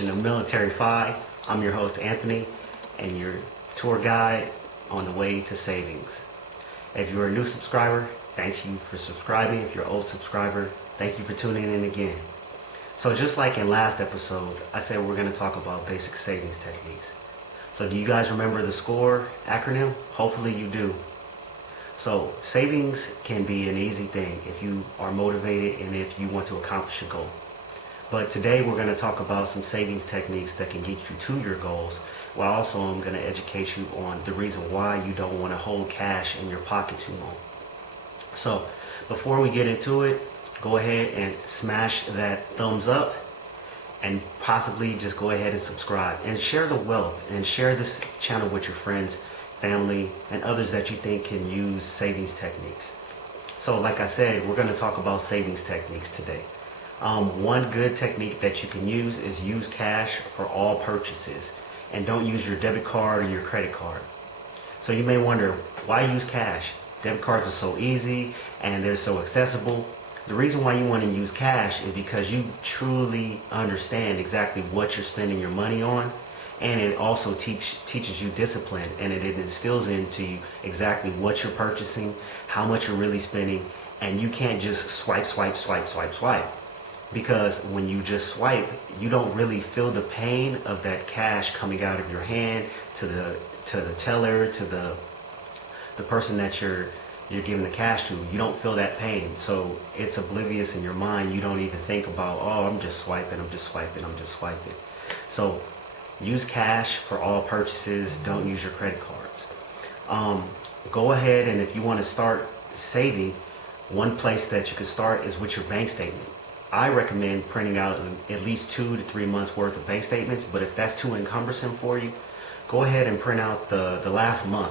edition of Military Fi. I'm your host, Anthony, and your tour guide on the way to savings. If you're a new subscriber, thank you for subscribing. If you're an old subscriber, thank you for tuning in again. So just like in last episode, I said we're going to talk about basic savings techniques. So do you guys remember the SCORE acronym? Hopefully you do. So savings can be an easy thing if you are motivated and if you want to accomplish a goal. But today we're going to talk about some savings techniques that can get you to your goals, while also I'm going to educate you on the reason why you don't want to hold cash in your pocket too long. So before we get into it, go ahead and smash that thumbs up and possibly just go ahead and subscribe and share the wealth and share this channel with your friends, family, and others that you think can use savings techniques. So like I said, we're going to talk about savings techniques today. One good technique that you can use is use cash for all purchases and don't use your debit card or your credit card. So you may wonder, why use cash? Debit cards are so easy and they're so accessible. The reason why you want to use cash is because you truly understand exactly what you're spending your money on, and it also teaches you discipline, and it instills into you exactly what you're purchasing, how much you're really spending, and you can't just swipe. Because when you just swipe, you don't really feel the pain of that cash coming out of your hand to the teller, to the person that you're giving the cash to. You don't feel that pain. So it's oblivious in your mind. You don't even think about, oh, I'm just swiping. So use cash for all purchases. Don't use your credit cards. Go ahead, and if you want to start saving, one place that you can start is with your bank statement. I recommend printing out at least 2 to 3 months worth of bank statements, but if that's too encumbersome for you, go ahead and print out the last month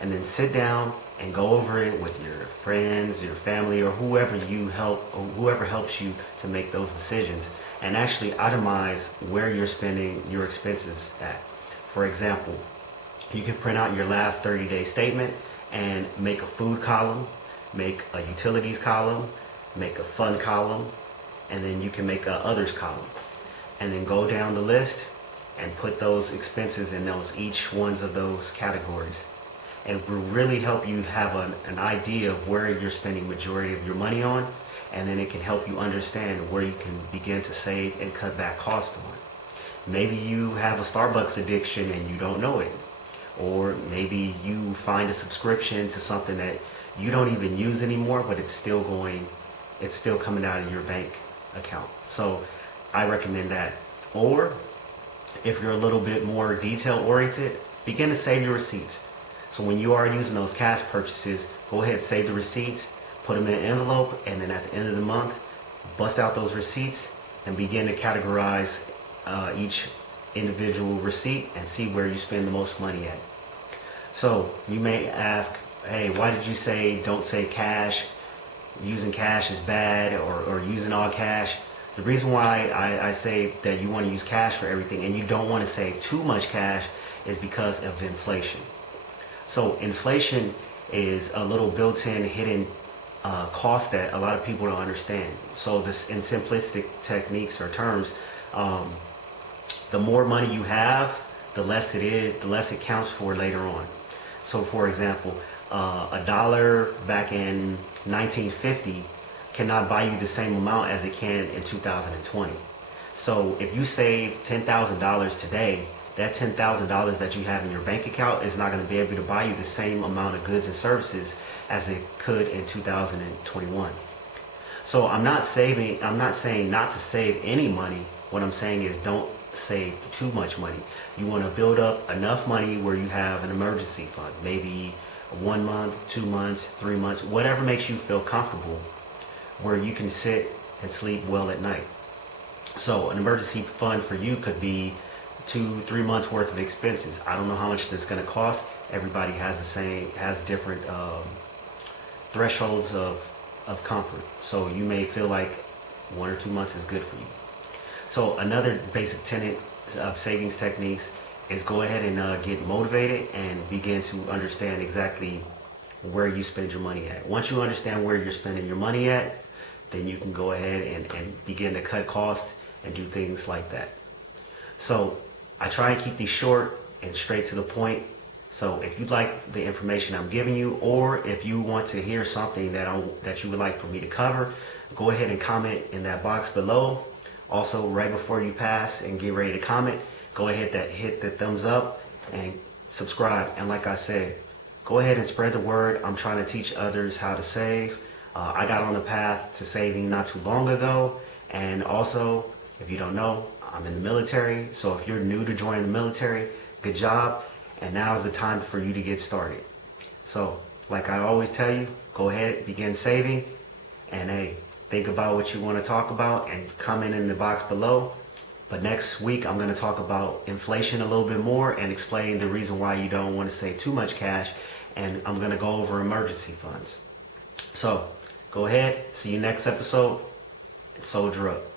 and then sit down and go over it with your friends, your family, or whoever helps you to make those decisions, and actually itemize where you're spending your expenses at. For example, you can print out your last 30-day statement and make a food column, make a utilities column, make a fun column, and then you can make a others column, and then go down the list and put those expenses in each ones of those categories. It will really help you have an idea of where you're spending majority of your money on, and then it can help you understand where you can begin to save and cut back costs on. Maybe you have a Starbucks addiction and you don't know it, or maybe you find a subscription to something that you don't even use anymore, but it's still coming out of your bank account. So I recommend that. Or if you're a little bit more detail oriented, begin to save your receipts. So when you are using those cash purchases, go ahead, save the receipts, put them in an envelope, and then at the end of the month, bust out those receipts and begin to categorize each individual receipt and see where you spend the most money at. So you may ask, hey, why did you say don't save cash? Using cash is bad, or using all cash. The reason why I say that you want to use cash for everything and you don't want to save too much cash is because of inflation. So inflation is a little built-in hidden cost that a lot of people don't understand. So this, in simplistic techniques or terms, the more money you have, the less it counts for later on. So for example, $1 back in 1950 cannot buy you the same amount as it can in 2020. So if you save $10,000 today, that $10,000 that you have in your bank account is not going to be able to buy you the same amount of goods and services as it could in 2021. So I'm not saying not to save any money. What I'm saying is don't save too much money. You want to build up enough money where you have an emergency fund, maybe 1 month, 2 months, 3 months, whatever makes you feel comfortable, where you can sit and sleep well at night. So an emergency fund for you could be 2-3 months worth of expenses. I don't know how much that's going to cost. Everybody has different thresholds of comfort. So you may feel like 1 or 2 months is good for you. So another basic tenet of savings techniques is go ahead and get motivated and begin to understand exactly where you spend your money at. Once you understand where you're spending your money at, then you can go ahead and begin to cut costs and do things like that. So I try and keep these short and straight to the point. So if you'd like the information I'm giving you, or if you want to hear something that you would like for me to cover, go ahead and comment in that box below. Also, right before you pass and get ready to comment, go ahead and hit the thumbs up and subscribe. And like I said, go ahead and spread the word. I'm trying to teach others how to save. I got on the path to saving not too long ago. And also, if you don't know, I'm in the military. So if you're new to joining the military, good job. And now is the time for you to get started. So like I always tell you, go ahead, begin saving. And hey, think about what you want to talk about and comment in the box below. But next week, I'm going to talk about inflation a little bit more and explain the reason why you don't want to save too much cash. And I'm going to go over emergency funds. So go ahead, see you next episode, and soldier up.